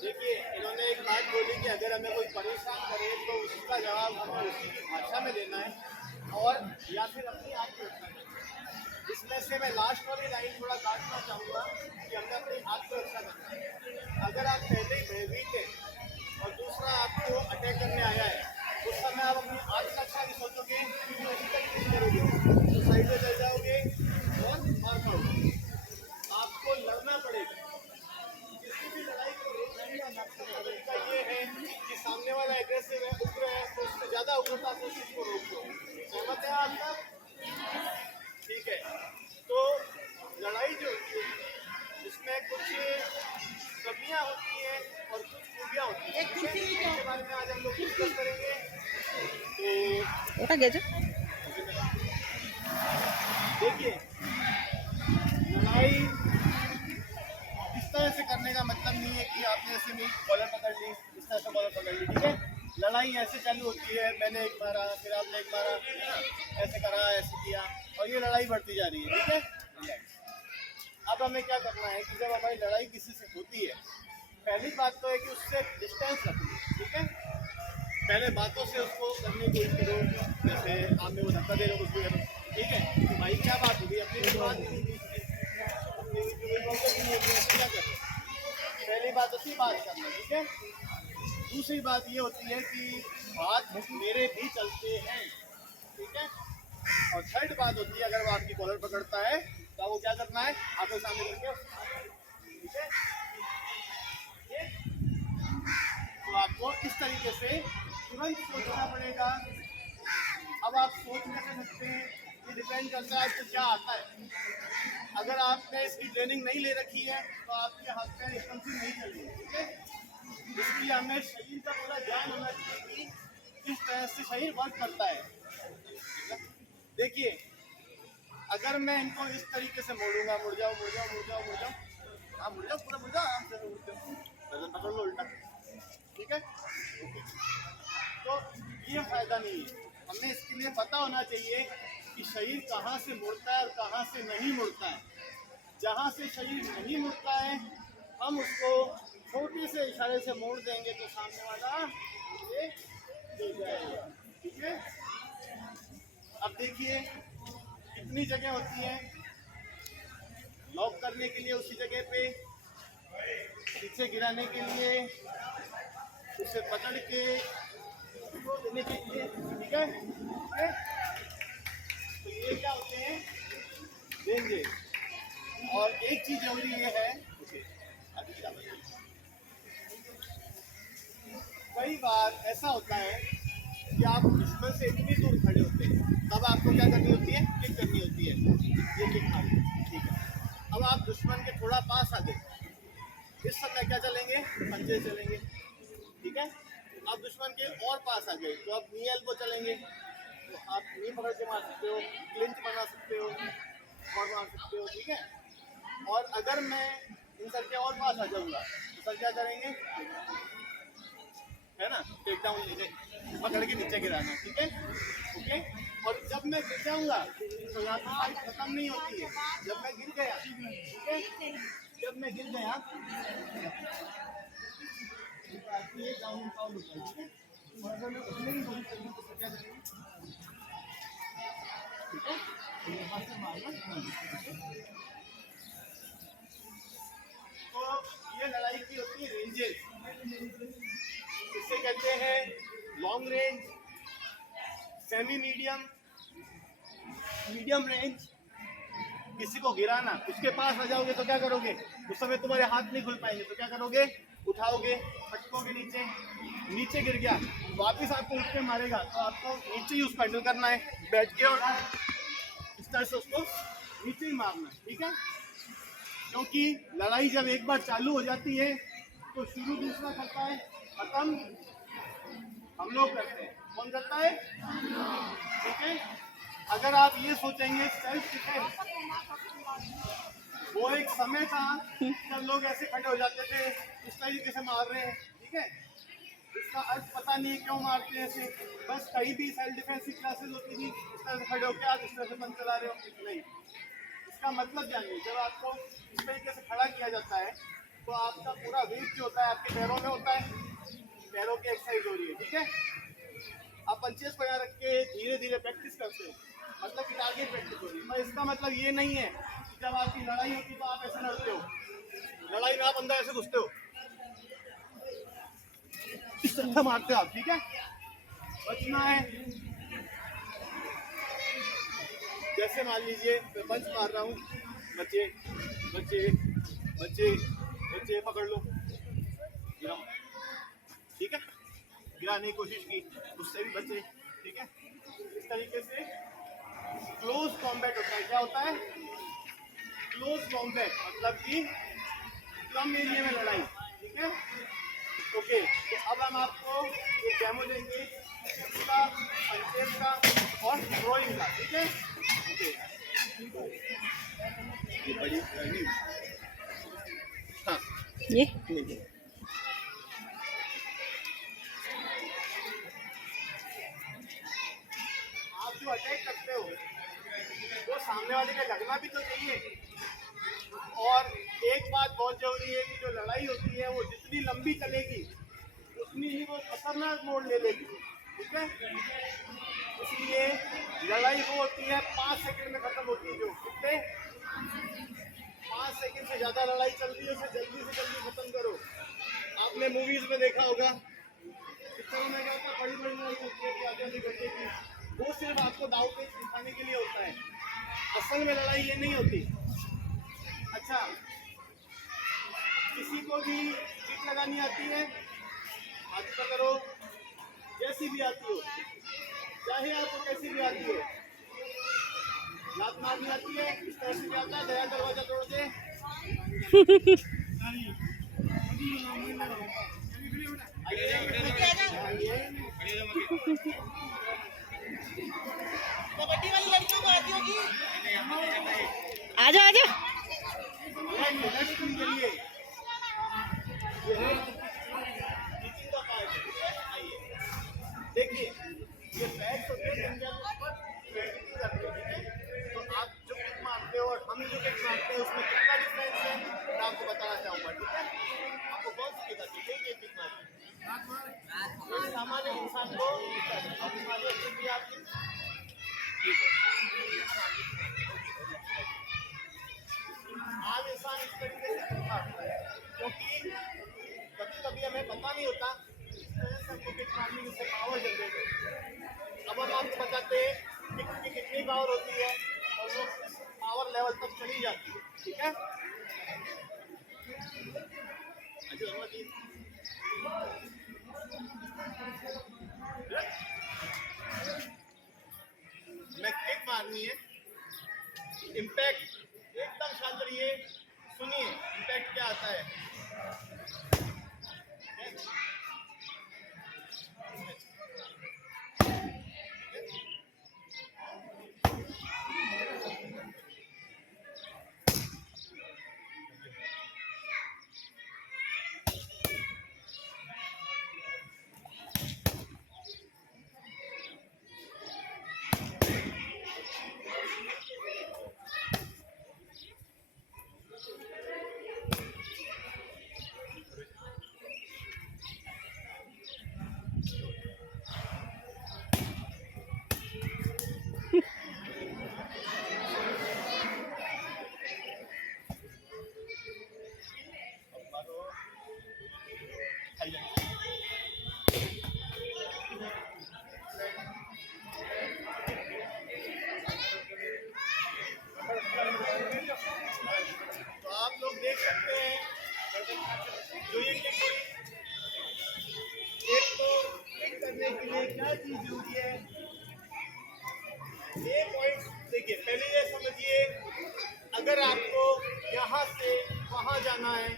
देखिए, इन्होंने एक बात बोली कि अगर हमें कोई परेशान करे तो उसका जवाब हमें उसी की भाषा में देना है और या फिर अपनी आत्मरक्षा करनी है। इसमें से मैं लास्ट वाली लाइन थोड़ा काटना चाहूँगा कि हमें अपनी आत्मरक्षा करना है। अगर आप पहले ही भयभीत हैं और दूसरा आपको अटैक करने आया है, उस समय आप अपनी आत्मरक्षा की सोचोगे तो इसी तरीके से करोगे, तो साइड में चल जाओगे और मार खाओगे। आपको लड़ना पड़ेगा। किसी भी लड़ाई को तरीका ये है कि सामने वाला एग्रेसिव है, उग्र है, तो उससे ज़्यादा उग्रता से उसको रोक दो। सहमत है आप सब? ठीक है। तो लड़ाई जो होती है उसमें कुछ कमियां होती हैं और कुछ खूबियां होती हैं। इसके बारे में आज हम लोग डिस्कस करेंगे। तो देखिए, लड़ाई इस तरह से करने का मतलब नहीं है कि आपने ऐसे मेरी कॉलर पकड़ ली, इस तरह से कॉलर पकड़ ली, ठीक है। लड़ाई ऐसे चालू होती है, मैंने एक मारा, फिर आपने एक मारा, ऐसे करा, ऐसे किया, और ये लड़ाई बढ़ती जा रही है, ठीक है। अब हमें क्या करना है कि जब हमारी लड़ाई किसी से होती है, पहली बात तो है कि उससे डिस्टेंस रखनी है, ठीक है। पहले बातों से उसको करने की कोशिश करो, जैसे आप में वो धक्का दे रहे हो, कुछ भी करो, ठीक है। तो भाई क्या बात होगी, अपनी भी बात नहीं होगी, क्या कर रहे, पहली बात होती है बात करना, ठीक है। दूसरी बात ये होती है कि बात मेरे भी चलते हैं, ठीक है। और थर्ड बात होती है, अगर वो आपकी कॉलर पकड़ता है तो वो क्या करना है, आंखों सामने करके, ठीक है। तो आपको इस तरीके से तुरंत सोचना पड़ेगा। अब आप सोच कैसे सकते हैं, ये डिपेंड करता है आपको क्या आता है। अगर आपने इसकी ट्रेनिंग नहीं ले रखी है तो आपके हाथ पैर एकदम से नहीं चलेंगे, ठीक है। इसलिए हमें शरीर का पूरा ज्ञान होना चाहिए कि किस तरह से शरीर वर्क करता है। देखिए, अगर मैं इनको इस तरीके से मोड़ूंगा, मुड़ जाओ मुड़ जाओ मुड़ जाओ मुड़ जाओ, हाँ मुड़ जाओ, पूरा मुड़ जाओ, आराम से मुड़ जाओ, गर्दन पकड़ लो उल्टा, ठीक है। तो ये फायदा नहीं है। हमें इसके लिए पता होना चाहिए कि शरीर कहाँ से मुड़ता है और कहाँ से नहीं मुड़ता है। जहाँ से शरीर नहीं मुड़ता है हम उसको छोटे से इशारे से मोड़ देंगे तो सामने वाला ये दे जाएगा, ठीक है। अब देखिए, कितनी जगह होती है लॉक करने के लिए, उसी जगह पे पीछे गिराने के लिए, उसे पकड़ के देने के लिए, ठीक है। तो ये क्या होते हैं, देंगे। और एक चीज जरूरी ये है, कई बार ऐसा होता है कि आप दुश्मन से इतनी दूर खड़े होते हैं, तब आपको क्या करनी होती है, क्लिक करनी होती है, ये क्लिक मारिए, ठीक है। अब आप दुश्मन के थोड़ा पास आ गए, इस समय क्या चलेंगे, पंजे चलेंगे, ठीक है। आप दुश्मन के और पास आ गए तो आप नी एल्बो चलेंगे, तो आप नी पकड़ के मार सकते हो, क्लिंच बना सकते हो और मार सकते हो, ठीक है। और अगर मैं इन सर के और पास आ जाऊंगा तो सर क्या करेंगे, है ना, टेक डाउन लेके पकड़ के नीचे गिराना, ठीक है, ओके। और जब मैं गिर जाऊंगा तो यहाँ पर फाइट खत्म नहीं होती है। जब मैं गिर गया, ठीक है, जब मैं गिर गया ये डाउन काउंट होता है, ठीक है। तो अगर मैं उठने की कोशिश करूँ तो क्या करेंगे, ठीक है, तो यहाँ से मारना, तो ये लड़ाई की होती है रेंजेस। इसे कहते हैं long range, semi medium, medium range. किसी को गिराना, उसके पास आ जाओगे तो क्या करोगे, उस समय तुम्हारे हाथ नहीं खुल पाएंगे, तो क्या करोगे, उठाओगे, फटकोगे नीचे, नीचे गिर गया, वापस आपको उठ के मारेगा तो आपको नीचे ही उसको हैंडल करना है, बैठ के, और इस तरह से उसको नीचे ही मारना है, ठीक है। क्योंकि लड़ाई जब एक बार चालू हो जाती है तो शुरू दूसरा करता है, खत्म हम लोग करते हैं, कौन करता है, ठीक है। अगर आप ये सोचेंगे सेल्फ डिफेंस, वो एक समय था जब लोग ऐसे खड़े हो जाते थे, इस तरीके से मार रहे हैं, ठीक है। इसका अर्थ पता नहीं क्यों मारते हैं ऐसे, बस कहीं भी सेल्फ डिफेंस की क्लासेस होती थी इस तरह से खड़े होकर आप इस तरह से बंद चला रहे हो, नहीं। इसका मतलब जानिए, जब आपको इस तरीके से खड़ा किया जाता है तो आपका पूरा वेट जो होता है आपके पैरों में होता है, पैरों की एक्सरसाइज हो रही है, ठीक है। आप पंचेस को यहाँ रख के धीरे धीरे प्रैक्टिस करते हो, मतलब कि टारगेट प्रैक्टिस हो रही है। पर इसका मतलब ये नहीं है कि जब आपकी लड़ाई होती है तो आप ऐसे लड़ते हो, लड़ाई में आप अंदर ऐसे घुसते हो, इस तरह मारते हो आप, ठीक है। बचना है। जैसे मान लीजिए मैं पंच मार रहा हूँ, बच्चे बच्चे बच्चे बच्चे पकड़ लो, गिराओ, ठीक है। गिराने की कोशिश की, उससे भी बचे, ठीक है। इस तरीके से क्लोज कॉम्बैट होता है। क्या होता है? क्लोज कॉम्बैट, मतलब कि कम एरिया में लड़ाई, ठीक है। ओके, तो अब हम आपको एक डेमो देंगे इसका, पंचेस का और थ्रोइंग का, ठीक है। ओके, ये बड़ी हाँ ये आप जो अटैक करते हो वो सामने वाले का लगना भी तो चाहिए। और एक बात बहुत जरूरी है कि जो लड़ाई होती है वो जितनी लंबी चलेगी उतनी ही वो खतरनाक मोड़ ले लेगी, ठीक है। इसलिए लड़ाई वो होती है 5 सेकंड में खत्म होती है, जो कितने 5 सेकंड से ज्यादा लड़ाई चल रही है उसे जल्दी से जल्दी खत्म करो। आपने मूवीज में देखा होगा पिक्चरों में क्या होता है, बड़ी बड़ी लड़ाई होती है आधे घंटे की, वो सिर्फ आपको दाव पेच दिखाने के लिए होता है, असल में लड़ाई ये नहीं होती। अच्छा, किसी को भी किक लगानी आती है, हाथ पकड़ो, जैसी भी आती हो, चाहे आपको कैसी भी आती हो, लात मारनी आती है, इस तरह से भी आता है, दया दरवाजा तोड़ दे। कबड्डी वाली लड़कियों को आती होगी। आ जाओ आ जाओ। के लिए ये है टीचिंग का पार्ट है। आइए देखिए, ये बैग होते हैं जिनके ऊपर प्रैक्टिस करते हैं, ठीक है। तो आप जो किक मारते हो और हम जो किक मारते हैं उसमें कितना डिफरेंस है मैं आपको बताना चाहूँगा, ठीक है। आपको कौन सी किक आती है? ये किक मारती है सामान्य इंसान को, और हमारी अच्छी भी आपकी, ठीक है। आम इंसान इस तरीके से किक मारता है क्योंकि कभी कभी हमें पता नहीं होता इस तरह से हमको किक मारने की पावर जनरेट होती है। अब हम आपको बताते हैं किक की कितनी पावर होती है और वो पावर लेवल तक चली जाती है, ठीक है। मैं किक मारनी है, इम्पैक्ट एकदम शांत रहिए, सुनिए इम्पैक्ट क्या आता है। तो आप लोग देख सकते हैं जो ये किक हुई, एक तो किक करने के लिए क्या चीज जरूरी है, ये पॉइंट देखिए। पहले ये समझिए, अगर आपको यहाँ से वहाँ जाना है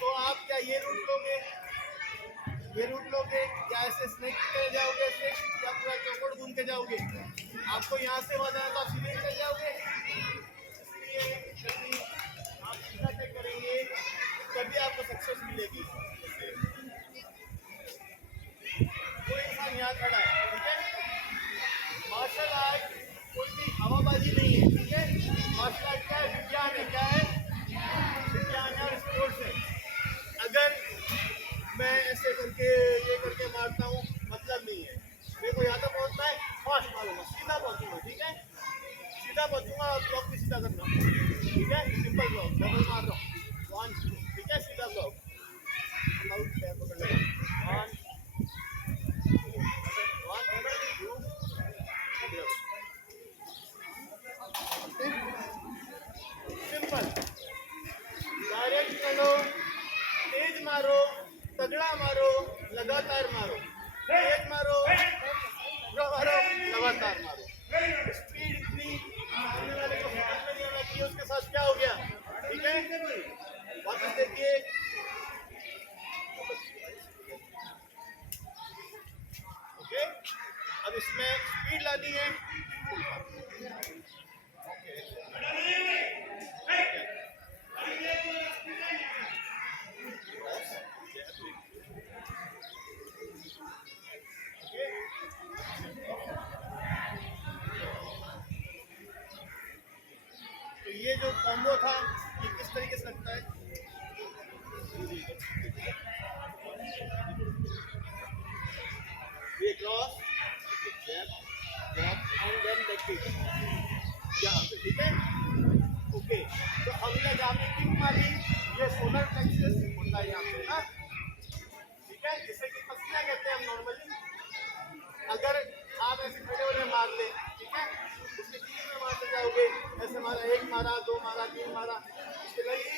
तो आप क्या ये रूट लोगे, ये रूट लोगे, या ऐसे स्नेक पे जाओगे ऐसे, या पूरा चौकोर घूम के जाओगे? आपको यहाँ से वहाँ जाना तो आप सीधे चल जाओगे। इसलिए यदि आप सीधा चेक करेंगे तभी आपको सक्सेस मिलेगी। पर्सन यहाँ खड़ा है, ठीक है। मार्शल आर्ट कोई भी हवाबाजी नहीं है, ठीक है। मार्शल आर्ट क्या है? विज्ञान है। क्या है? विज्ञान है और स्पोर्ट्स है। अगर मैं ऐसे करके ये करके मारता हूँ, मतलब नहीं है। मेरे को यहाँ तक पहुँचना है, फास्ट मारूंगा, सीधा पहुँचूंगा, ठीक है। सीधा पहुँचूंगा और ब्लॉक भी सीधा करना, ठीक है। सिंपल ब्लॉक, डबल मार रहा हूँ, 1 2, ठीक है। सीधा ब्लॉक, पैर पकड़ लेगा, 1 सिंपल। डायरेक्ट चलो, तेज मारो, तगड़ा मारो, लगातार मारो, तेज मारो, तगड़ा मारो, लगातार मारो। स्पीड इतनी सामने वाले को समझ में नहीं आना चाहिए उसके साथ क्या हो गया, ठीक है। वापस देखिए, ओके। अब इसमें स्पीड लानी है, तो ये जो कॉम्बो था ये किस तरीके से लगता है? ये cross, jab, drop and then back kick, यहाँ पे, ठीक है। ओके, तो हमने जहाँ पे किक मारी, ये सोलर प्लेक्सस होता है यहाँ पे ना, ठीक है, जिसे कि पसलियाँ कहते हैं हम नॉर्मली। अगर आप ऐसे खड़े होने मार ले, ठीक है, उसके 3 में मारते जाओगे, ऐसे मारा, 1 मारा, 2 मारा, 3 मारा, इसके लगी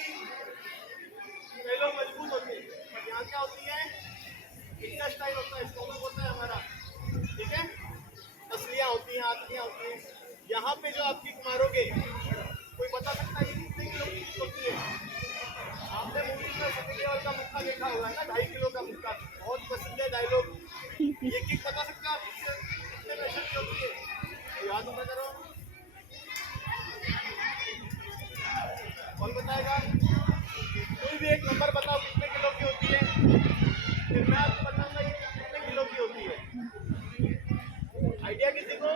पहले मजबूत होते हैं। पर यहाँ क्या होती है, इतना स्टाइल होता है, स्टोमक होता है हमारा, ठीक है। पसलियाँ होती हैं, आंतड़ियाँ होती हैं। यहाँ पे जो आप किक मारोगे, कोई बता सकता है ये कितने किलो की किक होती है? आपने मूवी में सनी देओल का मुक्का देखा होगा ना, 2.5 किलो का मुक्का, बहुत पसंद है डायलॉग। ये किक बता सकते हैं आप कितने प्रेशर की होती है? तो याद होता करो, कौन बताएगा? कोई भी एक नंबर बताओ कितने किलो की होती है, फिर मैं आपको बताऊंगा ये कितने किलो की होती है। आइडिया किसी को?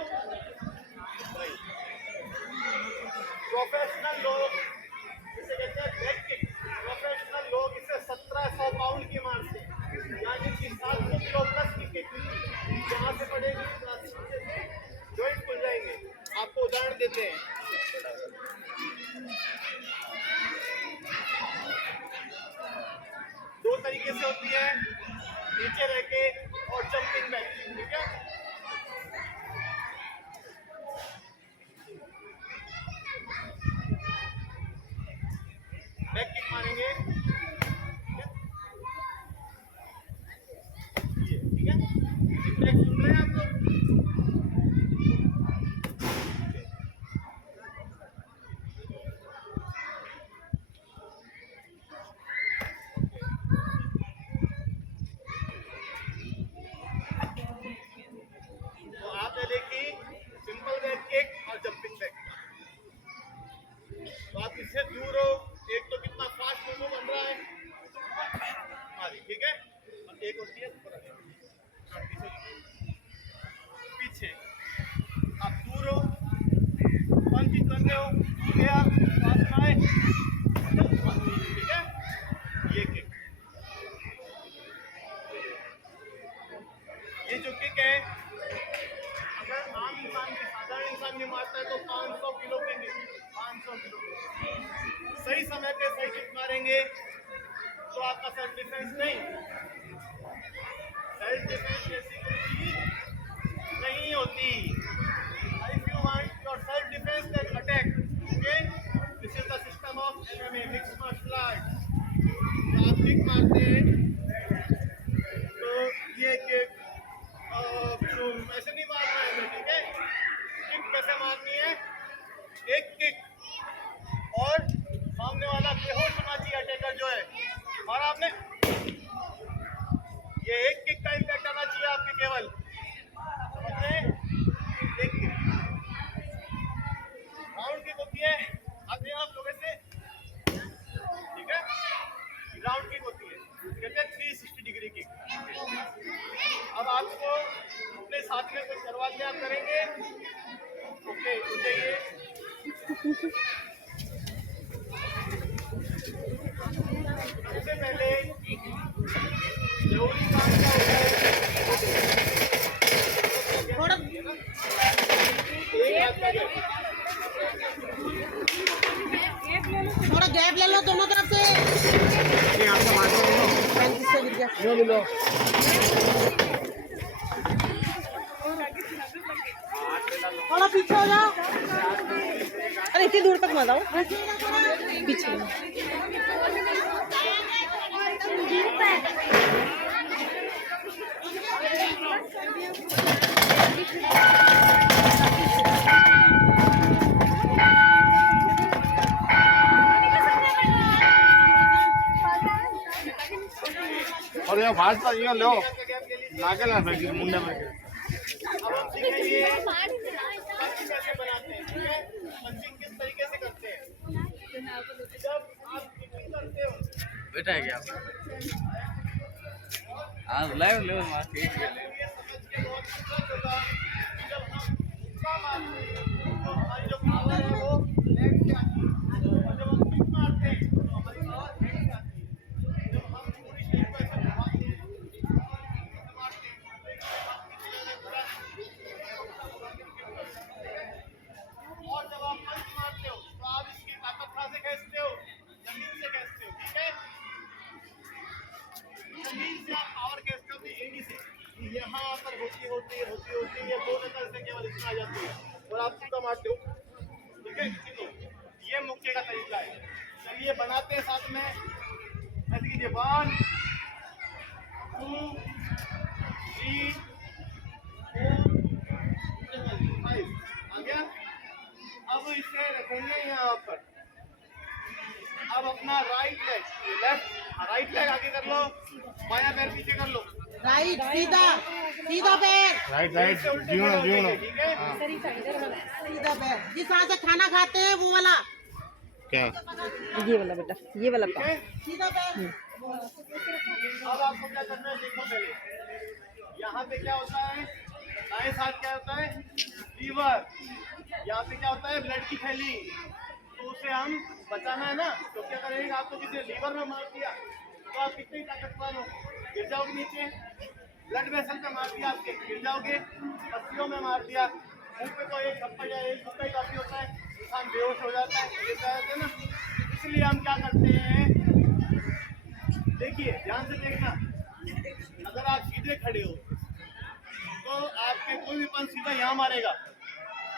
प्रोफेशनल लोग इसे कहते हैं बैक किक। प्रोफेशनल लोग इसे 1700 पाउंड की मारते हैं, यानी कि 700 किलो प्लस की किक यहाँ से पड़ेगी, जॉइंट खुल जाएंगे। आपको उदाहरण देते हैं, दो तरीके से होती है, नीचे रह के और जंपिंग बैक, ठीक है। बैक किक मारेंगे, ये ठीक है। बैक सुन रहे हैं आप लोग? तो आपने देखी सिंपल बैक किक और जंपिंग बैक। तो आप इससे दूर हो, एक तो कितना फास्ट मूव बन रहा है हमारी, ठीक है। और एक होती है पीछे, आप दूर हो, पंच कर रहे हो, गया पास आए, ठीक है। ये किक, ये जो किक है, अगर आम इंसान भी, साधारण इंसान भी मारता है तो 500 किलो की किक, 500 किलो। सही समय पे सही किक मारेंगे तो आपका सेल्फ डिफेंस नहीं, सेल्फ डिफेंस जैसी कोई चीज नहीं होती। If you want your self defence that attack, okay, this is the system of MMA, mixed martial art. तो आप किक मारते हैं तो ये किक ऐसे नहीं मारना है, ठीक है। किक कैसे मारनी है? एक किक और सामने वाला बेहोश होना चाहिए, अटैकर जो है, और आपने ये एक किक का इम्पैक्ट आना चाहिए आपके केवल, समझ रहे हैं? एक किक, राउंड किक होती है, आते हैं आप लोग ऐसे, ठीक है, राउंड किक होती है। हाथ में कुछ शुरुआत में आप करेंगे। ओके, उठ जाइए। सबसे पहले जरूरी काम क्या होता है? थोड़ा एक हाथ का गैप। थोड़ा गैप ले लो दोनों तरफ से। से गिर गया। थोड़ा पीछे हो जाओ। अरे इतनी दूर तक मत आओ, पीछे। और यहाँ भाजपा यहाँ लो नागल ना बैठ मुंडे में अब हम सीखेंगे पंचिंग कैसे बनाते हैं, ठीक है? पंचिंग किस तरीके से करते हैं? जब आप किपिंग करते हो, बेटा है क्या आज लाइव ले मार के ये समझ के बहुत मदद होगा कि जब हम मुक्का मारते हैं तो हमारी जो पावर है वो लेग से आती है, और जब हम किक मारते हैं तो हमारी पावर हेड से आती है। जब हम पूरी शरीर को ऐसे घुमाते हैं मारते हैं तो एक बात पूरा, और जब आप पंच मारते हो तो आप इसकी ताकत कहाँ से खींचते हो? जमीन से खींचते हो, ठीक है? जमीन से आप पावर खींचते हो अपनी एडी से, यहाँ पर होती है ये दो नकल से केवल इसमें आ जाती है और आप तुक्का मारते हो, ठीक है? किसी को ये मुक्के का तरीका है। चलिए बनाते हैं साथ में। ऐसे कीजिए 1 2 3 4 5 आ गया। अब इसे रखेंगे यहाँ पर। अब अपना राइट लेग आगे कर लो, बायां पैर पीछे कर लो, राइट सीधा सीधा पैर। राइट से राइट उल्टे जीवनो खड़े हो जीवनो जाइए, ठीक है? सीधा पैर जिस हाथ से खाना खाते हैं वो वाला क्या ये वाला बेटा, ये वाला ठीक पाँव। है? सीधा पैर। अब आपको क्या करना है देखो पहले। यहाँ पे क्या होता है? दाएं हाथ क्या होता है? लीवर। यहाँ पे क्या होता है? ब्लड की थैली। तो उसे हम बचाना है ना, तो क्या करेंगे? आपको किसी लीवर में मार दिया तो आप कितनी ताकतवर हो, गिर जाओगे नीचे। ब्लड वेसल पे मार दिया आपके, गिर जाओगे। पत्तियों में मार दिया, मुंह पे तो एक थप्पड़ या एक थप्पड़ काफी होता है, इंसान बेहोश हो जाता है, गिर जाते हैं ना। इसलिए हम क्या करते हैं, देखिए ध्यान से देखना। अगर आप सीधे खड़े हो तो आपके कोई भी पंच सीधा यहाँ मारेगा,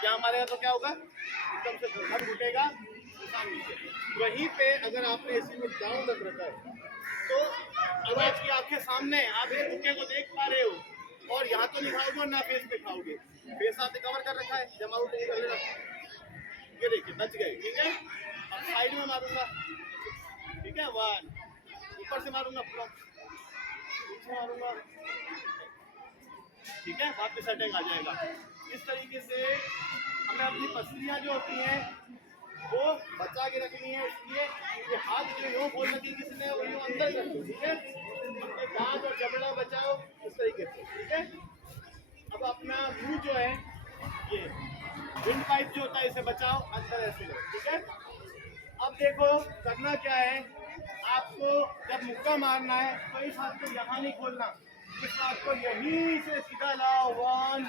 यहाँ मारेगा तो क्या होगा? एकदम से घर घुटेगा, इंसान नीचे। वहीं पे अगर आपने इसी को डाउन रख रखा है तो अब आपकी आंखें सामने, आप एक मुक्के को देख पा रहे हो और यहाँ तो नहीं खाओगे ना फेस पे खाओगे। फेस आपने कवर कर रखा है, जमा उल्टे नहीं कर लेना। ये देखिए बच गए, ठीक है? अब साइड में मारूंगा, ठीक है? 1 ऊपर से मारूंगा, पीछे मारूंगा, ठीक है? वापस अटैक आ जाएगा। इस तरीके से हमें अपनी पसलियाँ जो होती हैं वो बचा के रखनी है। इसलिए ये हाथ जो यूँ खोल रखी किसने वो यूँ अंदर कर दो, ठीक है? अपने दांत और जबड़ा बचाओ इस तरीके से, ठीक है? अब अपना मुंह जो है ये विंड पाइप जो होता है इसे बचाओ, अंदर ऐसे लो, ठीक है? अब देखो करना क्या है, आपको जब मुक्का मारना है तो इस हाथ को यहाँ नहीं खोलना, इस हाथ को यहीं से सीधा लाओ। 1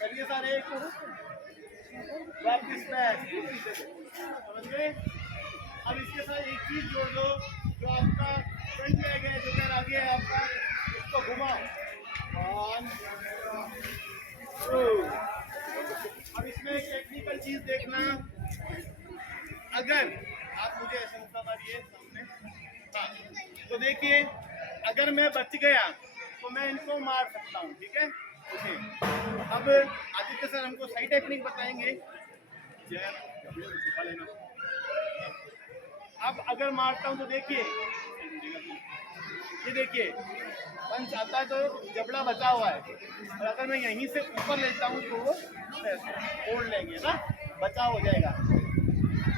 करिए सारे, वापिस बैक, समझ गए? अब इसके साथ एक चीज जोड़ दो, जो आपका फ्रंट लेग है, जो पैर आगे है आपका, उसको घुमाओ। 1 2। अब इसमें एक टेक्निकल चीज देखना, अगर आप मुझे ऐसे मुक्का मारिए सामने, हाँ, तो देखिए अगर मैं बच गया तो मैं इनको मार सकता हूँ, ठीक है? ओके। अब आदित्य सर हमको सही टेक्निक बताएंगे। अब अगर मारता हूँ तो देखिए, ये देखिए पंच आता है तो जबड़ा बचा हुआ है, और अगर मैं यहीं से ऊपर लेता हूँ तो वो फोड़ लेंगे ना, बचाव हो जाएगा।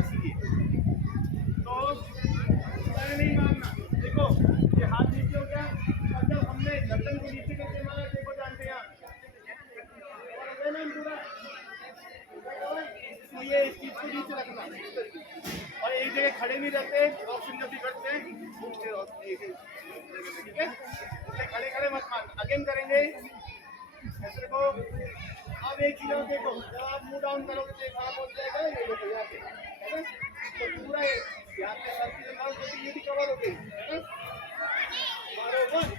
इसलिए तो नहीं मारना। देखो ये हाथ नीचे हो गया, और जब हमने गर्दन को नीचे करके मारा, देखो जानते हैं इसको नीचे रखना और एक जगह खड़े नहीं रहते। बॉक्सिंग जब भी करते हैं घूमते रहते हैं, ठीक है। इसलिए खड़े खड़े मत मारना। अगेन करेंगे ऐसे को। अब एक चीज और देखो, जब आप मुंह डाउन करोगे तो एक हाथ हो जाएगा, ये देखो यहाँ पे, है ना। तो पूरा यहाँ पे सर की लगाओ तो ये भी कवर हो गई, है ना। मारो 1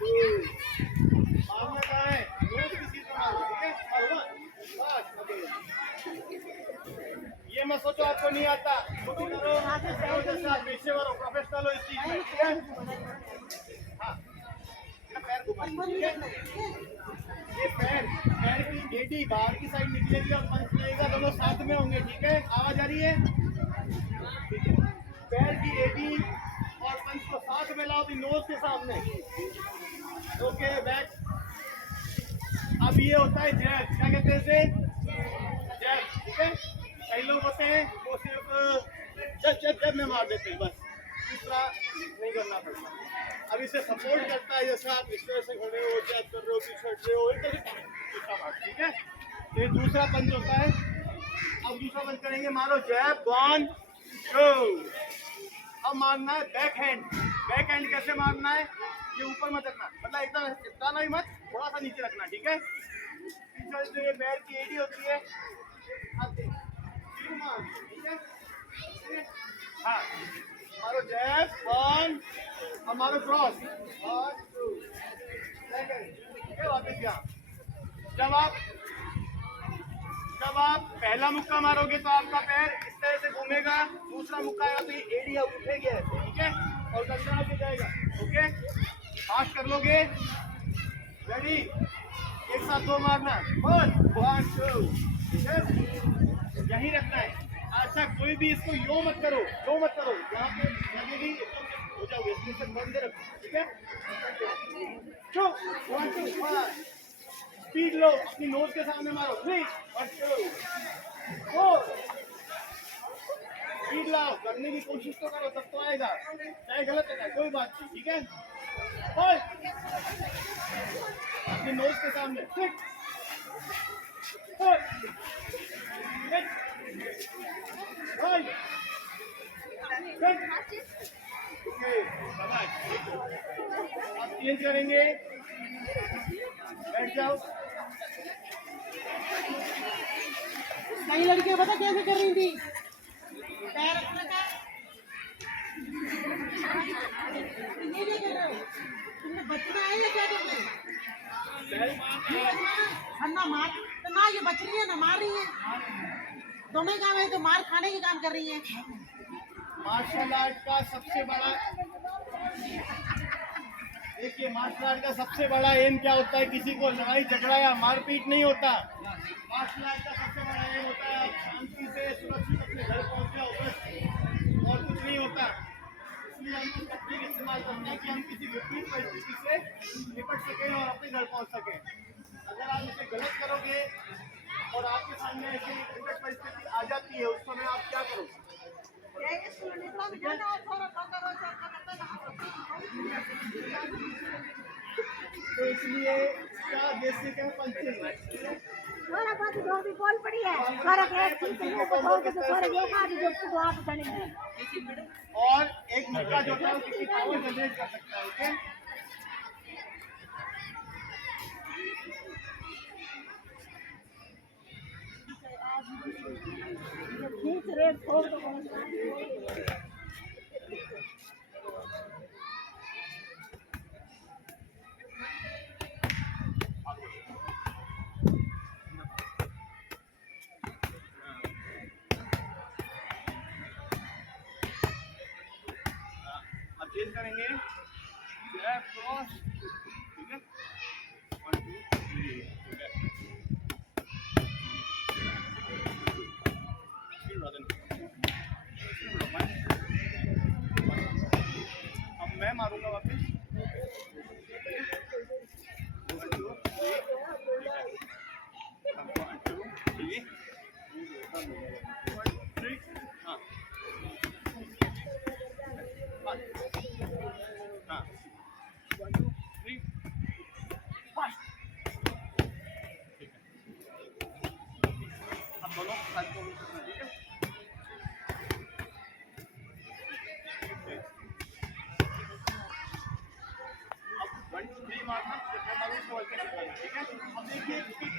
2 मारना कहाँ है, नोज किसी को मारो, ठीक है। और 1 बस अगेन। ये मत सोचो आपको नहीं आता, खुद ही करो, जैसे आप पेशेवर हो, प्रोफेशनल हो इस चीज में, ठीक है। हाँ, पैर घुमाइए, ठीक है। ये पैर की एडी बाहर की साइड निकलेगी और पंच लगेगा, दोनों साथ में होंगे, ठीक है। आवाज आ रही है, ठीक है। पैर की एडी और पंच को साथ में लाओ, नोज के सामने, ओके। बैक। अब ये होता है जैब, क्या कहते हैं इसे, जैब, ठीक है। कई लोग होते हैं वो सिर्फ जब में मार देते हैं, बस दूसरा नहीं करना पड़ता। अब इसे सपोर्ट करता है, जैसे आप इस तरह से खड़े हो, जैब कर रहे हो, पीछे हट रहे हो, एक तरह से, ठीक है। तो ये दूसरा पंच होता है। अब दूसरा पंच करेंगे, मारो जैब 1 2। अब मारना है बैक हैंड। बैक हैंड कैसे मारना है, ये ऊपर मत रखना, मतलब एकदम चिपकाना ही मत, थोड़ा सा नीचे रखना, ठीक है। पीछे जो ये पैर की एडी होती है, ठीक है। हाँ, मारो जैब 1, अब मारो क्रॉस 1 2, ठीक है। वापस यहाँ। जब आप पहला मुक्का मारोगे तो आपका पैर इस तरह से घूमेगा, दूसरा मुक्का आएगा तो ये एड़ी उठेगी ऐसे, ठीक है, और गंदा हो जाएगा, ओके। फास्ट कर लोगे, रेडी, एक साथ 2 मारना, 1 2, ठीक है। यही रखना है। अच्छा, कोई भी इसको यो मत करो, यहाँ पे लगेगी हो जाओगे, इसमें से बंद रखो, ठीक है। 1 2 5 स्पीड लो, अपनी नोज के सामने मारो, 3 1 2 4 स्पीड लाओ, करने की कोशिश तो करो, तब तो आएगा, चाहे गलत है कोई बात नहीं, ठीक है। और अपनी नोज के सामने 6 4 8 9 10 ओके। अब चेंज करेंगे, बैठ जाओ। कई लड़कियां पता कैसे कर रही थी, पैर अपना का ये नहीं कर रहे हो, तुमने बचना है या क्या करना है। ना मार तो ना, ये बच रही है ना मार रही है, दोनों ही काम है, तो मार खाने के काम कर रही है। मार्शल आर्ट का सबसे बड़ा, देखिए मार्शल आर्ट का सबसे बड़ा एम क्या होता है, किसी को लड़ाई झगड़ा या मारपीट नहीं होता। मार्शल आर्ट का सबसे बड़ा एम होता है आप शांति से सुरक्षित अपने घर पहुंच जाओ, बस और कुछ नहीं होता। इसलिए हम टेक्निक इस्तेमाल करते हैं कि हम किसी विपरीत परिस्थिति से निपट सकें और अपने घर पहुंच सकें। अगर आप इसे गलत करोगे और आपके सामने ऐसी विकट परिस्थिति आ जाती है, उस समय आप क्या करोगे। तो इसलिए क्या बेसिक है पंचिंग, थोड़ा बहुत जो भी बोल पड़ी है फर्क है, ठीक है, तो हो तो फर्क ये का जो तो आप जानेंगे। और एक मुक्का जो होता है किसी पावर जनरेट कर सकता है, ओके। ठीक रेट छोड़ दो। अब चेंज करेंगे, क्रॉस, ठीक है, 1 2 3, ठीक है। अब मैं मारूंगा वापस, 1 2 3 हाँ हाँ 1 2 3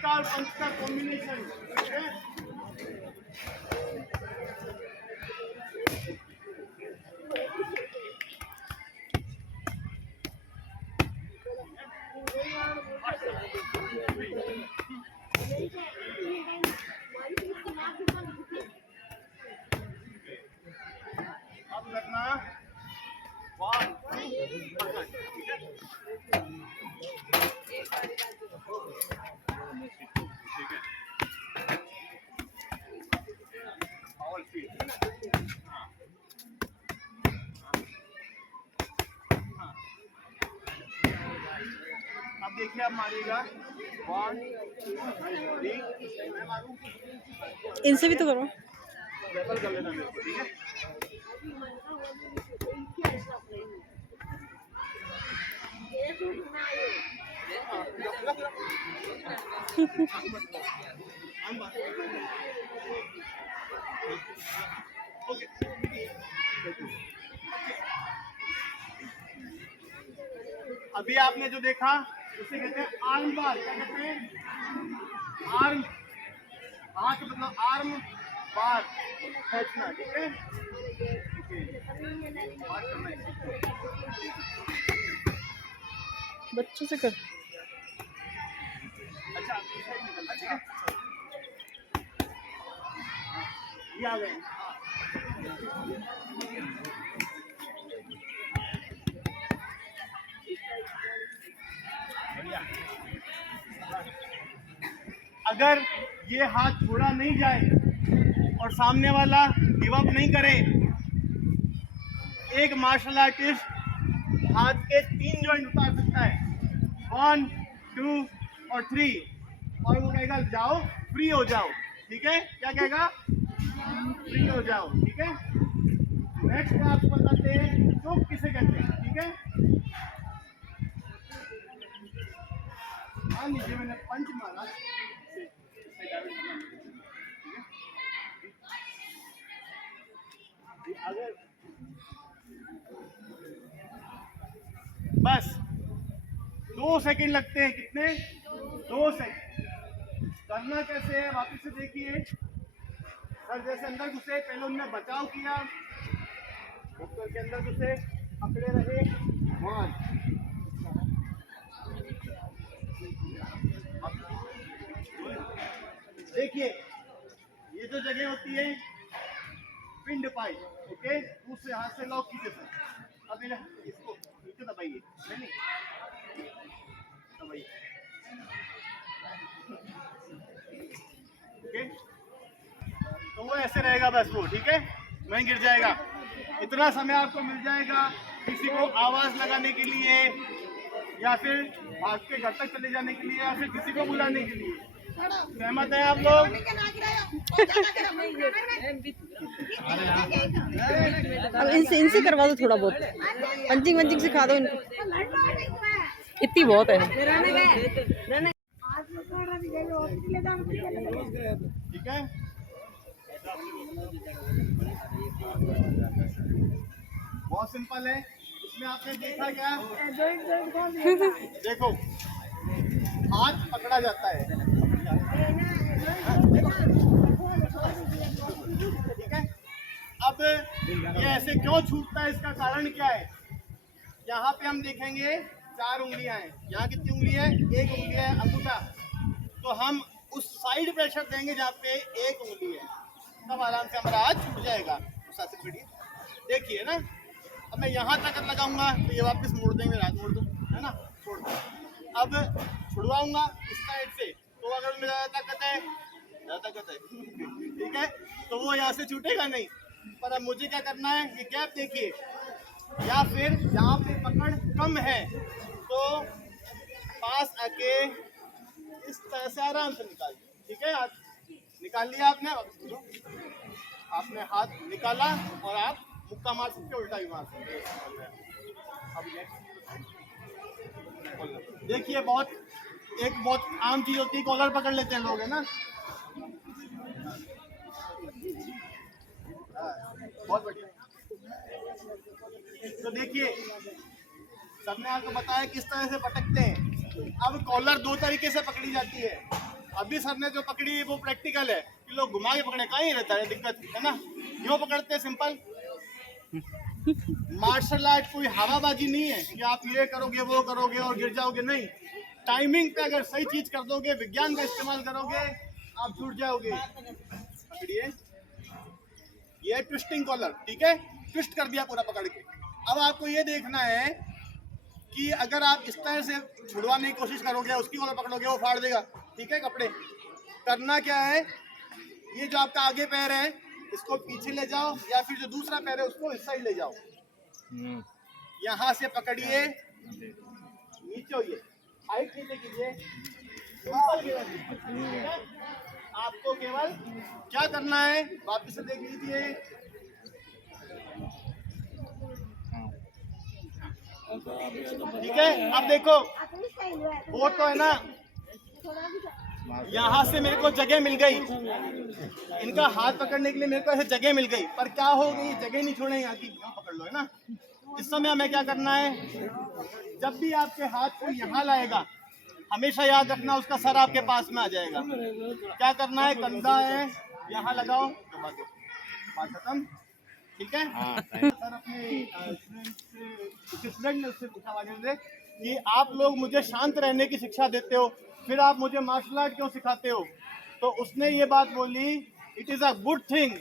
का और पंच का कॉम्बिनेशन, ठीक है? अब करना 1 ठीक है? All feet. अब देखिए आप मारिएगा 1 2 3 मैं मारूं, इनसे भी तो करो। लेवल कर लेना मेरे को, ठीक है? अभी आपने जो देखा उसे कहते हैं आर्म बार। क्या कहते हैं? आर्म, हाथ मतलब आर्म बार खींचना, ठीक है? बच्चों से कर। अच्छा इस साइड निकलना, ठीक है? ये आ गए। अगर ये हाथ छोड़ा नहीं जाए और सामने वाला गिव अप नहीं करे, एक मार्शल आर्टिस्ट हाथ के 3 जॉइंट उतार सकता है, 1 2 और 3, और वो कहेगा जाओ फ्री हो जाओ, ठीक है? क्या कहेगा? फ्री हो जाओ, ठीक है? नेक्स्ट आपको बताते हैं चोक किसे कहते हैं, ठीक है? मान लीजिए मैंने पंच मारा, अगर बस 2 सेकंड लगते हैं, कितने? 2 सेकंड। करना कैसे है वापस से देखिए। सर जैसे अंदर घुसे, पहले उन्होंने बचाव किया, डॉक्टर के अंदर घुसे, पकड़े रहे, 1 देखिए ये जो जगह होती है पिंड पाई, ओके? दूसरे हाथ से लॉक कीजिए सर। अब इसको नीचे दबाइए, नहीं दबाइए, ओके? तो वो ऐसे रहेगा बस वो, ठीक है? नहीं गिर जाएगा। इतना समय आपको मिल जाएगा किसी को आवाज लगाने के लिए, या फिर भाग के घर तक चले जाने के लिए, या फिर किसी को बुलाने के लिए। सहमत है आप लोग? अब इनसे करवा दो थोड़ा बहुत, पंचिंग वंचिंग सिखा दो इनको, इतनी बहुत है। ठीक है? बहुत सिंपल है। इसमें आपने देखा क्या? देखो हाथ पकड़ा जाता है, ठीक है? अब ये ऐसे क्यों छूटता है, इसका कारण क्या है? यहाँ पे हम देखेंगे 4 उंगलियां हैं, यहाँ कितनी उंगली है? 1 उंगली है अंगूठा, तो हम उस साइड प्रेशर देंगे जहाँ पे 1 उंगली है, तब आराम से हमारा हाथ छूट जाएगा। देखिए ना, अब मैं यहाँ ताकत लगाऊंगा तो ये वापस मोड़ देंगे, हाथ मोड़ दो, है ना? छोड़ दो। अब छुड़वाऊंगा इस साइड से, तो अगर उसमें ज़्यादा ताकत है, ठीक है, तो वो यहाँ से छूटेगा नहीं। पर अब मुझे क्या करना है, ये गैप देखिए, या फिर जहाँ पे पकड़ कम है तो पास आके इस तरह से आराम से निकाल दिया, ठीक है? हाथ निकाल लिया आपने हाथ निकाला और आप मुक्का मार सकते, उल्टा भी मार सकते। अब देखिए बहुत आम चीज होती है, कॉलर पकड़ लेते हैं लोग, है ना? बहुत बढ़िया। तो देखिए सबने आपको बताया किस तरह से पटकते हैं। अब कॉलर 2 तरीके से पकड़ी जाती है, अभी सर ने जो पकड़ी वो प्रैक्टिकल है कि लोग घुमा के पकड़े, कहीं रहता है दिक्कत है ना, यूँ पकड़ते सिंपल। मार्शल आर्ट कोई हवाबाजी नहीं है कि आप ये करोगे वो करोगे और गिर जाओगे, नहीं। टाइमिंग पे अगर सही चीज कर दोगे, विज्ञान का इस्तेमाल करोगे, आप जुड़ जाओगे। पकड़िए, ये ट्विस्टिंग कॉलर, ठीक है, ट्विस्ट कर दिया पूरा पकड़ के। अब आपको ये देखना है कि अगर आप इस तरह से छुड़वाने की कोशिश करोगे, उसकी कॉलर पकड़ोगे, वो फाड़ देगा, ठीक है कपड़े। करना क्या है, ये जो आपका आगे पैर है इसको पीछे ले जाओ, या फिर जो दूसरा पैर है उसको इस साइड ले जाओ। यहाँ से पकड़िए, नीचे होइए, हाइट नीचे कीजिए, सिंपल गियर, ठीक है। आपको केवल क्या करना है, वापस से देख लीजिए, ठीक है। अब देखो वो तो है ना, यहाँ से मेरे को जगह मिल गई, इनका हाथ पकड़ने के लिए मेरे को ऐसे जगह मिल गई, पर क्या हो गई, जगह नहीं छोड़े, यहाँ की यहाँ पकड़ लो, है ना। इस समय हमें क्या करना है, जब भी आपके हाथ को यहाँ लाएगा, हमेशा याद रखना उसका सर आपके पास में आ जाएगा। क्या करना है, कंधा है यहाँ लगाओ, दबा दो, बात खत्म, ठीक है। सर अपने स्टूडेंट ने उससे पूछा कि आप लोग मुझे शांत रहने की शिक्षा देते हो, फिर आप मुझे मार्शल आर्ट क्यों सिखाते हो। तो उसने ये बात बोली, it is a good thing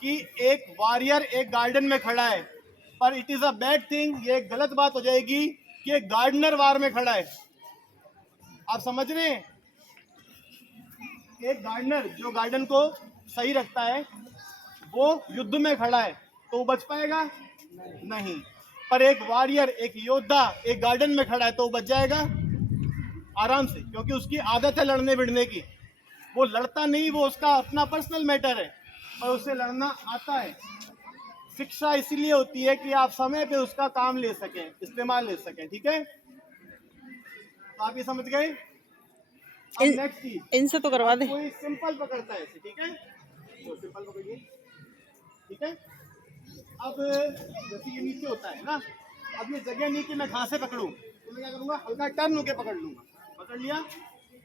कि एक वॉरियर एक गार्डन में खड़ा है, पर it is a bad thing, ये एक गलत बात हो जाएगी कि एक गार्डनर वार में खड़ा है। आप समझ रहे हैं, एक गार्डनर जो गार्डन को सही रखता है वो युद्ध में खड़ा है, तो वो बच पाएगा नहीं। पर एक वॉरियर, एक योद्धा एक गार्डन में खड़ा है तो वो बच जाएगा आराम से, क्योंकि उसकी आदत है लड़ने भिड़ने की। वो लड़ता नहीं, वो उसका अपना पर्सनल मैटर है, पर उसे लड़ना आता है। शिक्षा इसीलिए होती है कि आप समय पे उसका काम ले सकें, इस्तेमाल ले सकें, ठीक है। आप ये समझ गए। अब नेक्स्ट चीज, इनसे तो करवा दे। कोई सिंपल पकड़ता है ऐसे, ठीक है, तो सिंपल पकड़िए, ठीक है। अब जैसे ये नीचे होता है ना, अब ये जगह नहीं कि मैं कहाँ से पकड़ूं, तो मैं क्या करूंगा, हल्का टर्न होके पकड़ लूंगा, पकड़ लिया,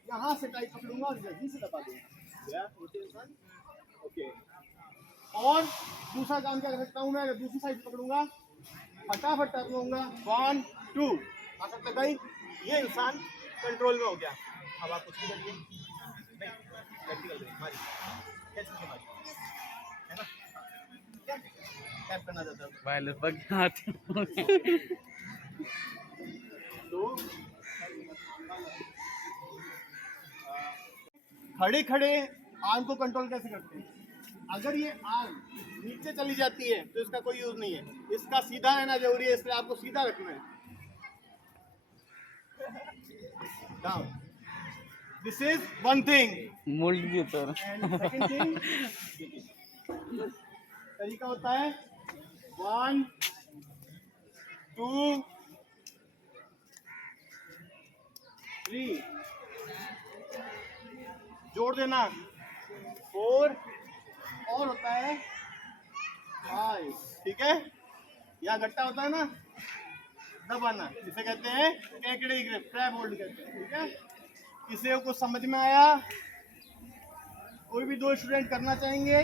यहाँ से टाइट पकड़ूंगा और जल्दी से दबा दूंगा, ओके। और दूसरा काम क्या कर सकता हूँ मैं, अगर दूसरी साइड पकड़ूंगा, फटाफट टर्न लूंगा, 1 2, आ सकता भाई, ये इंसान कंट्रोल में हो गया। अब आप कुछ भी करिए, नहीं प्रैक्टिकल मारी, कैसे मारी, है ना, टैप करना चाहता हूँ वायरलेस बग तो खड़े खड़े आर्म को कंट्रोल कैसे करते हैं। अगर ये आर्म नीचे चली जाती है तो इसका कोई यूज नहीं है, इसका सीधा रहना जरूरी है, इसलिए आपको सीधा रखना है। Down, this is one thing. Mould भी होता है। एंड सेकंड थिंग, तरीका होता है 1 2 3, जोड़ देना 4, और होता है 5, ठीक है। यहाँ गट्टा होता है ना, दबाना, इसे कहते हैं केकड़े ग्रिप, ट्रैप होल्ड कहते हैं, ठीक है। किसी को समझ में आया, कोई भी 2 स्टूडेंट करना चाहेंगे,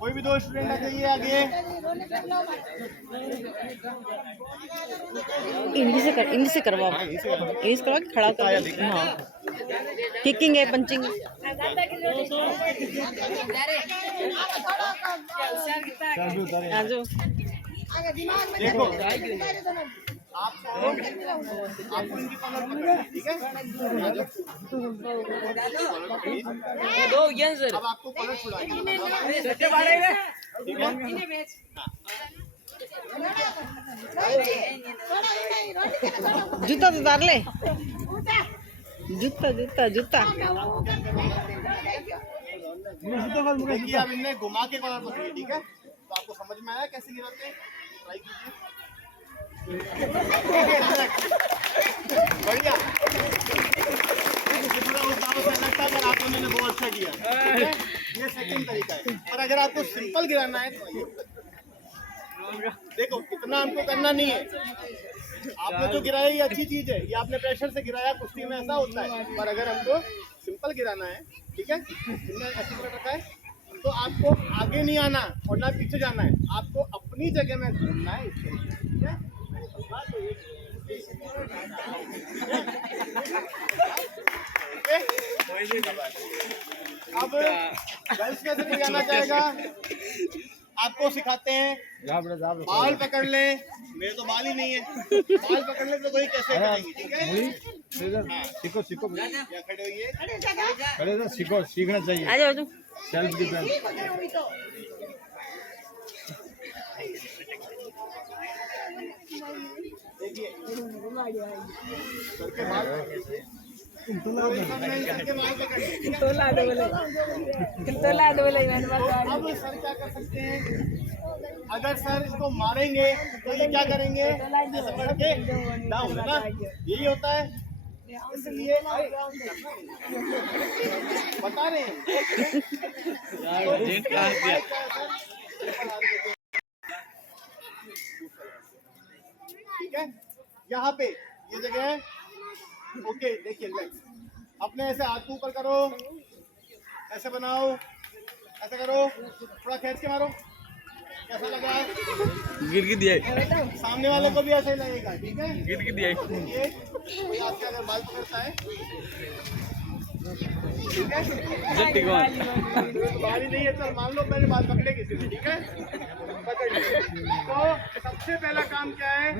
कोई भी 2 स्टूडेंट आ जाइए आगे। इनसे से करवा, इस करवा के खड़ा कर। हाँ, किकिंग है, पंचिंग है। आ जाओ, देखो आपको इनकी कॉलर पकड़नी है, ठीक है। अब आपको कॉलर छुड़ानी है, ठीक है। जूता तो उतार ले, जूता जूता जूता। देखिए अब इनने घुमा के कॉलर पकड़ी, ठीक है। तो आपको समझ में आया कैसे गिराते हैं, ट्राई कीजिए, बढ़िया। पर आपको मैंने बहुत अच्छा किया, ठीक है? ये सेकंड तरीका है। और अगर आपको सिंपल गिराना है तो देखो इतना हमको करना नहीं है, आपने जो गिराया ये अच्छी चीज है, ये आपने प्रेशर से गिराया, कुश्ती में ऐसा होता है। पर अगर हमको सिंपल गिराना है, ठीक है, तुमने ऐसे कर रखा है, तो आपको आगे नहीं आना और ना पीछे जाना है, आपको अपनी जगह में घूमना है, ठीक है। अब गर्ल्स कैसे गिराना चाहेगा, आपको सिखाते हैं। बाल पकड़ ले, मेरे तो बाल ही नहीं है, बाल पकड़ ले तो कोई कैसे करेंगे, ठीक है। सीखो सीखो या खड़े होइए, पहले तो सीखो, सीखना चाहिए आ जाओ तुम। Self defence. देखिए करके बाल पकड़िए, करके बाल पकड़िए, ठीक है? अब सर क्या कर सकते हैं, अगर सर इसको मारेंगे तो ये क्या करेंगे, ऐसे पकड़ के डाउन, है ना, यही होता है। इसलिए बता रहे हैं ठीक है, यहाँ पे ये जगह है। ओके देखिए नेक्स्ट, अपने ऐसे हाथ को ऊपर करो, ऐसे बनाओ, ऐसे करो, थोड़ा खींच के मारो, कैसा लगा, गिर दिया, सामने वाले को भी ऐसे ही लगेगा, ठीक है। गिर दिया। ये कोई आपके अगर बाल पकड़ता है, ठीक है, बाल ही नहीं है, चल मान लो मैंने बाल पकड़े किसी ने, ठीक है, पकड़ लिया। तो सबसे पहला काम क्या है,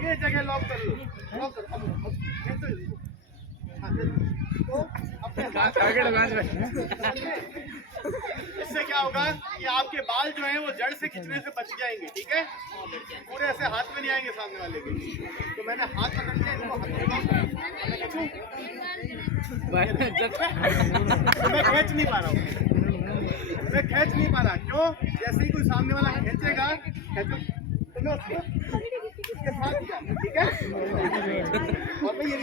ये जगह लॉक कर लो, लॉक कर लो, तो अपने हाथ इससे क्या होगा कि आपके बाल जो हैं वो जड़ से खिंचने से बच जाएंगे, ठीक है, पूरे ऐसे हाथ में नहीं आएंगे सामने वाले के। तो मैंने हाथ पकड़ लिया, इनको मैं खींच नहीं पा रहा हूँ, मैं खींच नहीं पा रहा, क्यों, जैसे ही कोई सामने वाला खींचेगा तो मैं उसके साथ जाऊँ, ठीक है, और मैं ये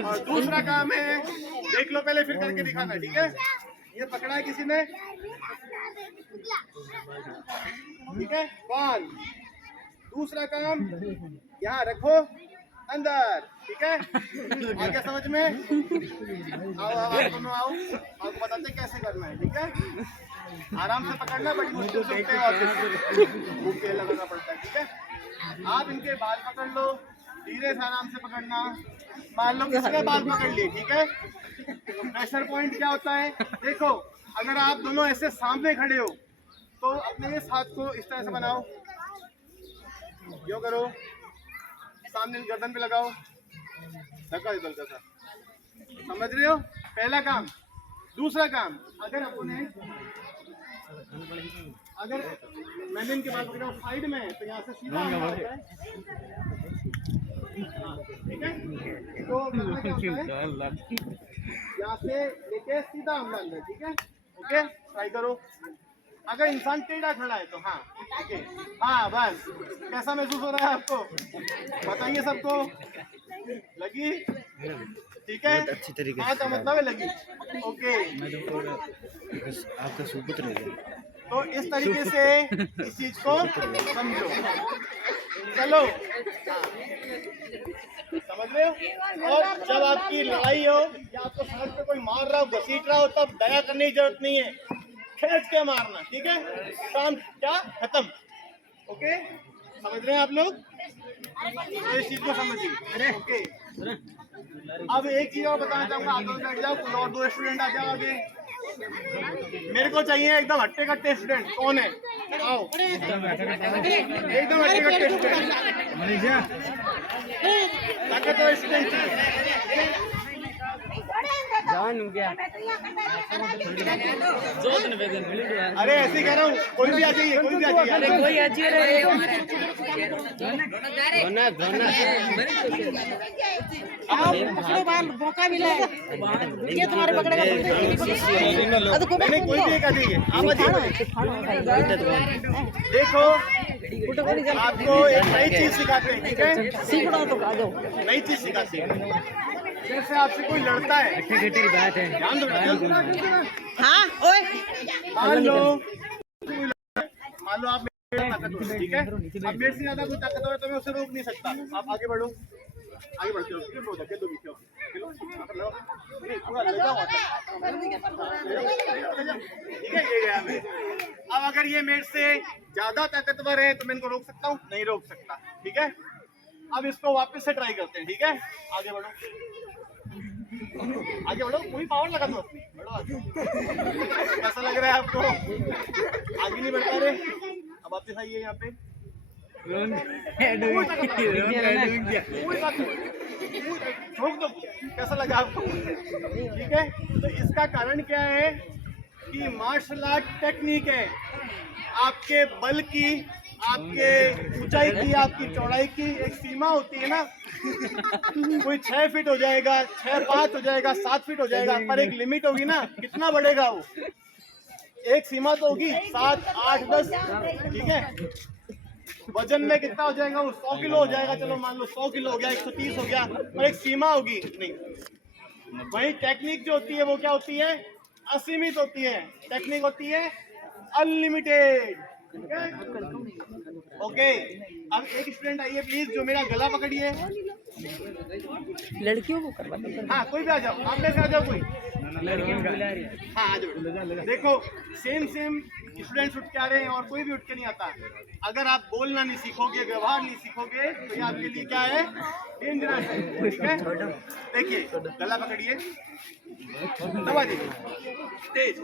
और दूसरा काम है, देख लो पहले फिर करके दिखाना, ठीक है। ये पकड़ा है किसी ने, ठीक है, 1। दूसरा काम यहाँ रखो अंदर, ठीक है, आगे समझ में, आओ आओ दोनों आओ, आपको बताते कैसे करना है, ठीक है। आराम से पकड़ना, बड़ी मुश्किल से होते हैं, भूखे लगाना पड़ता है, ठीक है। आप इनके बाल पकड़ लो, धीरे से आराम से पकड़ना, मान लो किसी ने बाल पकड़ लिए, ठीक है। प्रेशर पॉइंट क्या होता है, देखो अगर आप दोनों ऐसे सामने खड़े हो तो अपने इस हाथ को इस तरह से बनाओ, यो करो, सामने गर्दन पे लगाओ, धक्का दो हल्का सा, समझ रहे हो, पहला काम। दूसरा काम, अगर अपने अगर मैंने इनके बाल पकड़ा साइड में है तो यहाँ से सीधा होता है, ठीक है, तो यहाँ से लेके सीधा हमला अंदर, ठीक है, ओके, ट्राई करो। अगर इंसान टेढ़ा खड़ा है तो हाँ, ओके, हाँ बस, कैसा महसूस हो रहा है आपको, बताइए सबको, लगी, ठीक है, अच्छी तरीके हाँ, का मतलब है लगी, ओके, आपका सुपुत्र है, तो इस तरीके से इस चीज को समझो, चलो, समझ रहे हो। और जब आपकी लड़ाई हो या आपको सड़क पे कोई मार रहा हो, घसीट रहा हो, तब दया करने की जरूरत नहीं है, खींच के मारना, ठीक है, काम क्या खत्म, ओके, समझ रहे हैं आप लोग, तो इस चीज को समझिए, ओके। अब एक चीज और बताना चाहूंगा, आप लोग बैठ जाओ, कुछ और 2 स्टूडेंट आ जाओ आगे, मेरे को चाहिए एकदम हट्टे कट्टे स्टूडेंट, कौन है, आओ, एकदम हट्टे कट्टे स्टूडेंट, ताकतवर स्टूडेंट, अरे ऐसे ही कह रहा हूँ, कोई भी आ जाइए, कोई भी आ जाइए, कोई पकड़ो बाल, मौका मिला है, ये तुम्हारे पकड़ेगा, नहीं कोई भी एक आ जाइए, आप आ जाइए। देखो आपको एक नई चीज सिखाते हैं, ठीक है, सीख रहा तो आ जाओ, नई चीज सिखाते हैं, जैसे आपसे कोई लड़ता है, ध्यान दो, हाँ ओए मान लो आप ताकतवर, ठीक है। अब मेरे से ज्यादा कोई ताकतवर है तो मैं उसे रोक नहीं सकता। आप आगे बढ़ो, आगे बढ़ते हो, धकेल दो पीछे, नहीं पूरा लगा हुआ था, ठीक है, ये गया मैं। अब अगर ये मेरे से ज्यादा ताकतवर है तो मैं इनको रोक सकता हूँ? नहीं रोक सकता, ठीक है। अब इसको वापस से ट्राई करते हैं, ठीक है। आगे बढ़ो, आगे बढ़ो, पूरी पावर लगा दो अपनी, बढ़ो आगे। कैसा लग रहा है आपको? आगे नहीं बढ़ पा रहे? अब वापस आइए यहाँ पे, ठोक दो। कैसा लगा आपको? ठीक है। तो इसका कारण क्या है कि मार्शल आर्ट टेक्निक है। आपके बल की, आपके ऊंचाई की, आपकी चौड़ाई की एक सीमा होती है ना। कोई 6 फीट हो जाएगा, 6'5" हो जाएगा, 7 फीट हो जाएगा, पर एक लिमिट होगी ना, कितना बढ़ेगा वो? एक सीमा तो होगी, 7, 8, 10, ठीक है। वजन में कितना हो जाएगा वो? 100 किलो हो जाएगा, चलो मान लो 100 किलो हो गया, 130 हो गया, पर एक सीमा होगी नहीं। वही टेक्निक जो होती है वो क्या होती है? असीमित होती है। टेक्निक होती है अनलिमिटेड, ठीक है। ओके, अब एक स्टूडेंट आइए प्लीज, जो मेरा गला पकड़िए। लड़कियों को करवाते हैं। हाँ, कोई भी आ जाओ, आप में से आ जाओ कोई। हाँ, आ जाओ। देखो, सेम स्टूडेंट्स उठ के आ रहे हैं और कोई भी उठ के नहीं आता। अगर आप बोलना नहीं सीखोगे, व्यवहार नहीं सीखोगे, तो ये आपके लिए क्या है? डेंजरस है, ठीक है। देखिए, गला पकड़िए, दबा दीजिए तेज।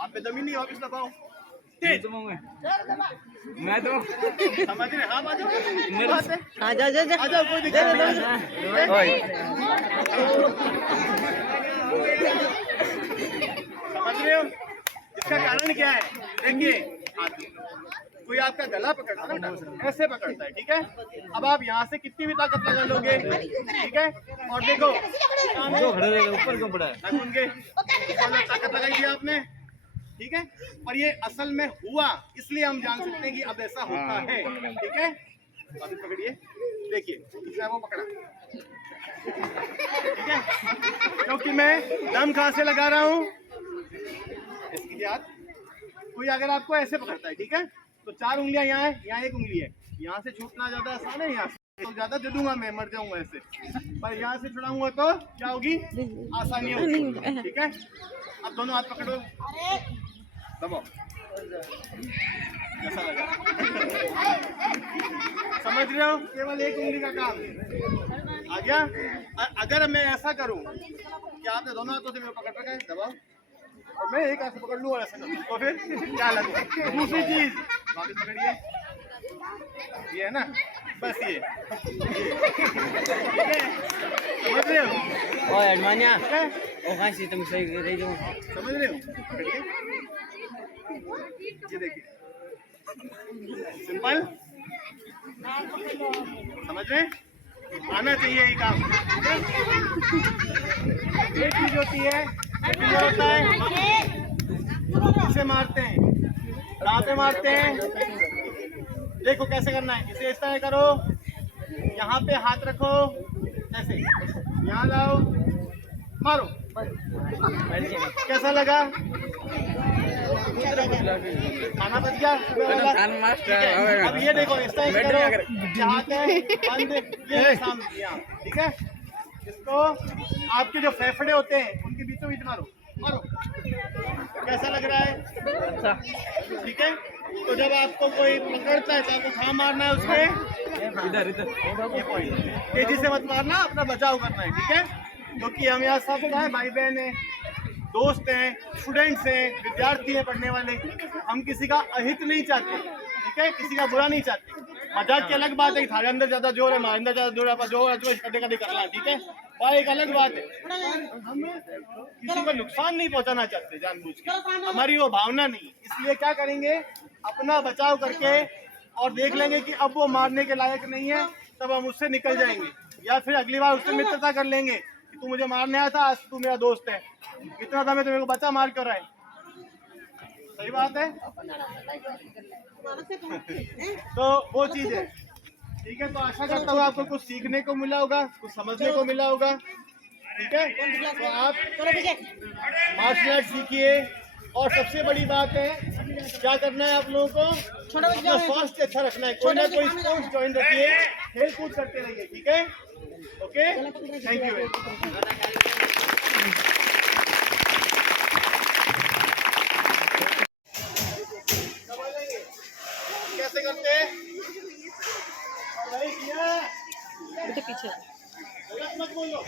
आप पे जमीन नहीं, वापिस दबाओ तेज। मैं तो समझ रहे? हाँ, आ जाओ, हाँ, जा आ जाओ, कोई दिक्कत नहीं। समझ रहे हो? इसका कारण क्या है? देखिए, कोई आपका गला पकड़ता है ना, ऐसे पकड़ता है, ठीक है। अब आप यहाँ से कितनी भी ताकत लगा लोगे, ठीक है। और देखो, ऊपर क्यों पड़ा है? ताकत लगाई थी आपने, ठीक है। और ये असल में हुआ, इसलिए हम जान सकते हैं कि अब ऐसा होता है, ठीक है। वापस पकड़िए, देखिए, इसने वो पकड़ा, ठीक है। क्योंकि मैं दम कहाँ से लगा रहा हूँ? इसकी याद। कोई अगर आपको ऐसे पकड़ता है, ठीक है, तो 4 उंगलियां यहाँ है, यहाँ 1 उंगली है। यहाँ से छूटना ज्यादा आसान है, यहाँ से तो ज्यादा दे दूंगा, मैं मर जाऊंगा ऐसे। पर यहाँ से छुड़ाऊंगा तो क्या होगी? आसानी होगी, ठीक है। अब दोनों हाथ पकड़ो, दबाओ। कैसा लगा? समझ रहे हो? केवल 1 उंगली का काम आ गया। अगर मैं ऐसा करूं कि आपने दोनों हाथों से मेरे पकड़ रखा है, दबाओ, और मैं एक हाथ से पकड़ लूं और ऐसा करूं, तो फिर क्या लगेगा? दूसरी चीज वापस पकड़िए, ये है ना, बस ये, ठीक है। समझ रहे हो? ओए अडमानिया, ठीक है? ओ कहाँ से तुम सही रह जाओ? समझ रहे हो? पकड़िए, ये देखिए, सिंपल, समझ रहे? आना चाहिए ये काम, ठीक है। एक चीज होती है, क्या होता है, इसे मारते हैं, कहाँ पे मारते हैं? देखो कैसे करना है, इसे इस तरह करो, यहाँ पे हाथ रखो, ऐसे, यहाँ लाओ, मारो। कैसा लगा? खाना बच गया? ठीक है। अब ये देखो, इस तरह करो, हाथ है बंद, ये सामने यहाँ, ठीक है। इसको आपके जो फेफड़े होते हैं उनके बीचों बीच मारो, मारो। कैसा लग रहा है? ठीक है। तो जब आपको कोई पकड़ता है तो आपको कहाँ मारना है? उसके इधर ये पॉइंट, तेजी से मत मारना, अपना बचाव करना है, ठीक है। क्योंकि हम यहाँ सब क्या है, भाई बहन है, दोस्त हैं, स्टूडेंट्स हैं, विद्यार्थी हैं पढ़ने वाले। हम किसी का अहित नहीं चाहते, ठीक है, किसी का बुरा नहीं चाहते। मजाक की अलग बात है, थारे अंदर ज्यादा जोर है, हमारे अंदर ज्यादा जोर है, जो कटे कटे करना, ठीक है, वह एक अलग बात है। हम किसी को नुकसान नहीं पहुंचाना चाहते जानबूझ के, हमारी वो भावना नहीं। इसलिए क्या करेंगे, अपना बचाव करके और देख लेंगे कि अब वो मारने के लायक नहीं है, तब हम उससे निकल जाएंगे, या फिर अगली बार उससे मित्रता कर लेंगे कि तू मुझे मारने आया था, आज तू मेरा दोस्त है, इतना था मैं तुम्हें को बचा मार कर रहा है। सही बात है। तो वो चीज है, ठीक है। तो आशा करता हूँ आपको कुछ सीखने को मिला होगा, कुछ समझने को मिला होगा, ठीक है। तो आप मार्शल आर्ट सीखिए, और सबसे बड़ी बात है क्या करना है आप लोगों को? छोटे बच्चे अपना स्वास्थ्य अच्छा रखना है। कोई ना कोई स्पोर्ट्स ज्वाइन रखिए, खेल कूद करते रहिए, ठीक है? Okay, thank you. कैसे करते हैं? बेटे पीछे गलत मत बोलो।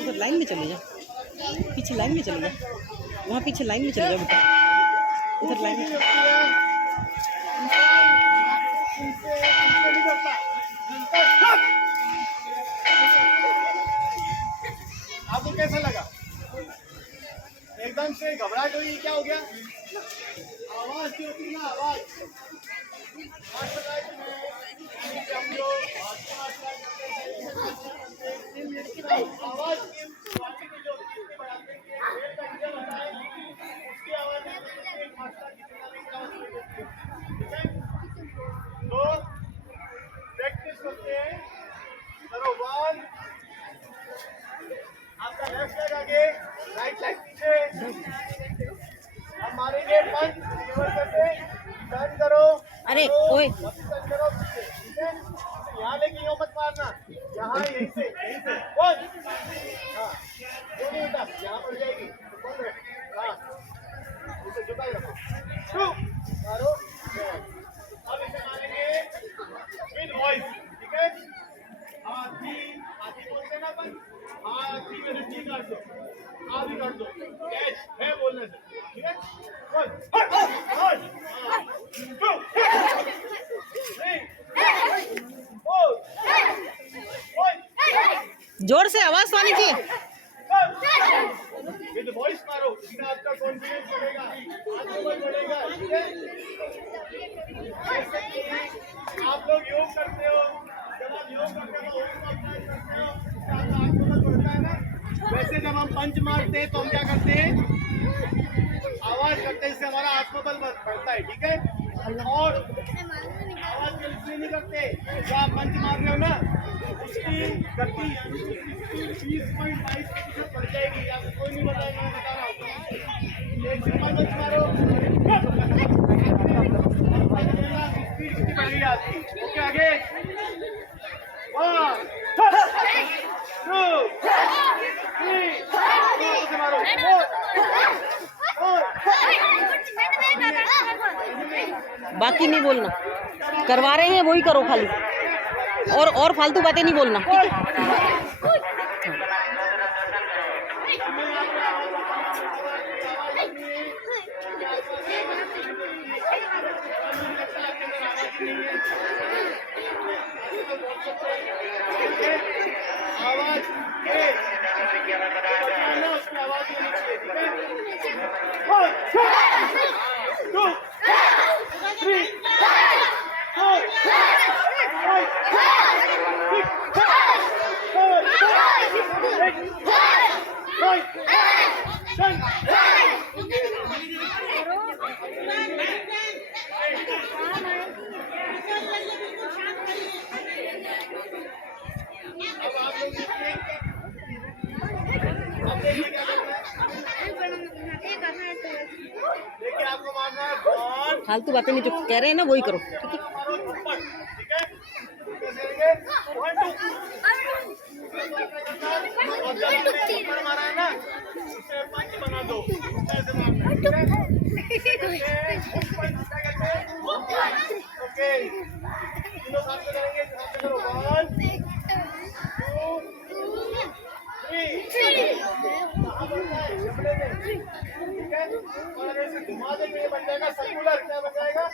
उधर लाइन में चले जा, पीछे लाइन में चले जा, वहाँ पीछे लाइन में चले जाओ बेटा, उधर लाइन में। आपको कैसा लगा? एकदम से घबराहट हुई, क्या हो गया? आवाज की होती ना, आवाज आवाज तो प्रैक्टिस करते हैं। करो 1, आपका लेफ्ट लेग आगे, राइट लेग पीछे। हम मारेंगे पंच, रिवर्स करके टर्न करो। अरे ओए टर्न करो पीछे, ठीक है? यहाँ लेके यूं मत मारना, यहाँ यहीं से वन। हाँ, दोनों उल्टा, यहाँ पड़ जाएगी। हाँ, इसे झुका के रखो। 2 मारो। अब इसे मारेंगे विद वॉइस, ठीक है? हाथी हाथी बोलते हैं ना अपन, हाथी में रस्सी काट दो, आ भी काट दो, कैच है बोलने से, ठीक है? 1 2 3 4 जोर से आवाज आनी चाहिए। विद वॉइस मारो, इससे आपका कॉन्फिडेंस बढ़ेगा, आत्मबल बढ़ेगा, ठीक है? जैसे कि आप लोग योग करते हो, जब आप योग करते हो, आपका आत्मबल बढ़ता है ना। वैसे जब हम पंच मारते हैं तो हम क्या करते हैं? आवाज करते हैं, इससे हमारा आत्मबल बढ़ता है, ठीक है? और आवाज के इसलिए नहीं करते, जो आप पंच मार रहे हो ना, उसकी गति 20.5% बढ़ जाएगी। आपको कोई नहीं बताएगा, मैं बता रहा हूँ। एक सिंपल पंच मारो, स्पीड बढ़ेगी आपकी। ओके, आगे 1 2 3 मारो 4 बाकी नहीं बोलना, करवा रहे हैं वही करो खाली, और फालतू बातें नहीं बोलना, ठीक है? आवाज उसकी आवाज होनी चाहिए, ठीक है? 1 2 3 4 5 6 7 देखिए, आपको मारना है बॉल, फालतू बातें नहीं, जो कह रहे हैं ना वही करो, ठीक है? मारो ऊपर, ठीक है? कैसे करेंगे? 1 2 और जब आपने ऊपर मारा है ना, उसे पंच बना दो, ऐसे मारना है, ठीक है? पंच क्या कहते हैं? ओके, तीनों साथ में करेंगे, साथ में करो 1 2 3 कहाँ बनता है? जबड़े में, ठीक है? और ऐसे घुमा देंगे, ये बन जाएगा सर्कुलर। क्या बन जाएगा?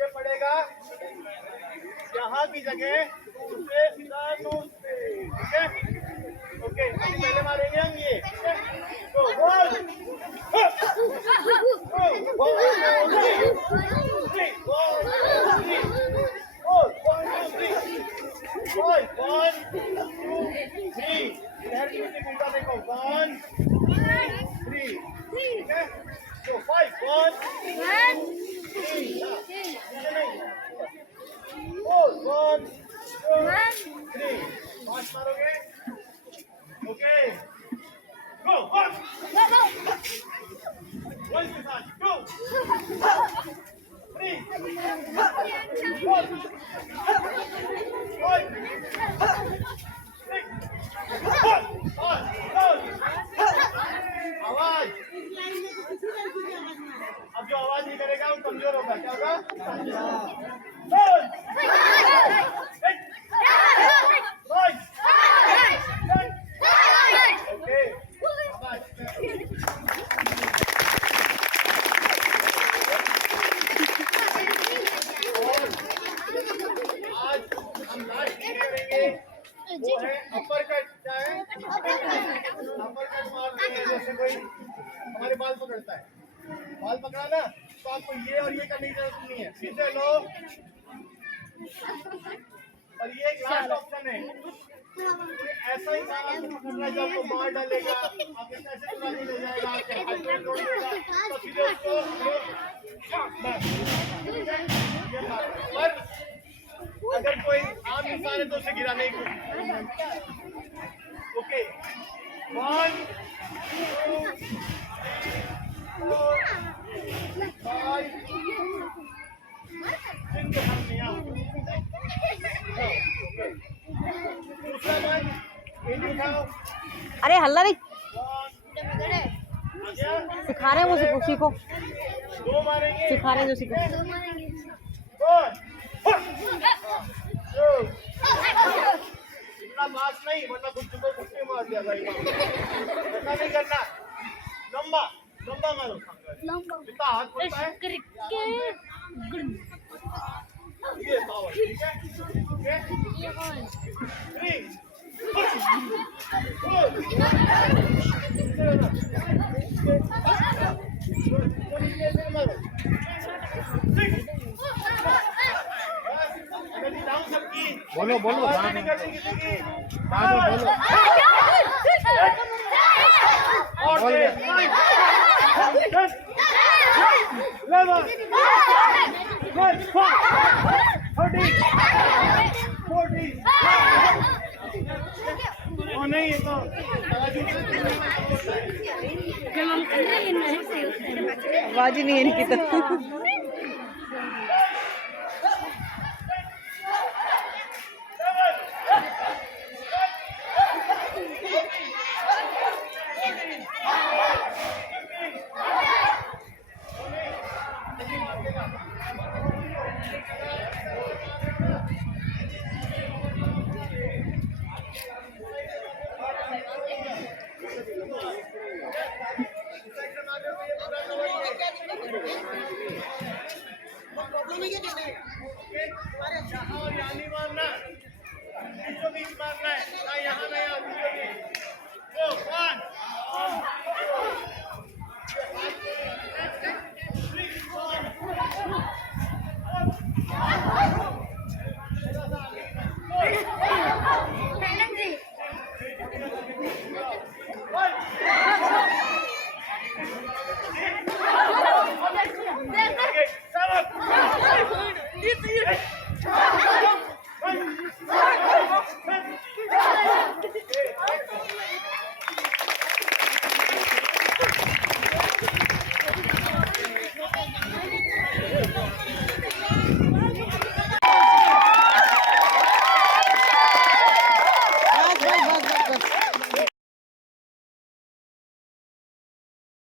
ये पड़ेगा यहाँ की जगह, उसे सीधा नोज पे, ठीक है? ओके, पहले मारेंगे हम ये, ठीक है? तो 1 So 5 1 3 4 1 2 3 पांच मारोगे ओके गो 1 1 के साथ 2 आवाज इस लाइन में तो किसी लड़की की आवाज नहीं है। अब जो आवाज नहीं करेगा वो कमजोर होगा क्या होगा आज हम लास्ट करेंगे वो है अपर कट। क्या है अपर कट मारते हैं जैसे कोई हमारे बाल पकड़ता है, बाल पकड़ा ना तो आपको ये और ये करने की जरूरत नहीं है, सीधे लो। और ये एक लास्ट ऑप्शन है, ऐसा ही काम आपको पकड़ना है जो आपको मार डालेगा, आपके पैसे चुरा के ले जाएगा, आपके हाथ में तोड़ देगा, तो सीधे उसको बस। ये मारो। पर अगर कोई आम इंसान है तो उसे गिरा नहीं कुछ। ओके 1 2 3 4 5 6 हमने यहाँ दूसरा वन इंडी उठाओ। अरे हल्ला नहीं, 1 आ गया, सिखा रहे हैं वो, सीखो 2 मारेंगे, सिखा रहे हैं जो सीखो। 4 इतना पास नहीं वरना खुद को कुत्ते मार दिया भाई। ऐसा नहीं करना, लंबा लंबा मारो, जितना हाथ खुलता है ये पावर। ठीक है ओके 3 बोलो बोलो नहीं करनी किसी की। बोलो और बोल दे। 10 11 12 13 14 और नहीं ये तो आवाज ही नहीं है इनकी तो। और यहाँ नहीं मारना, बीचों बीच मारना है ना, यहाँ ना यहाँ बीचों बीच। Go 1 2 3 4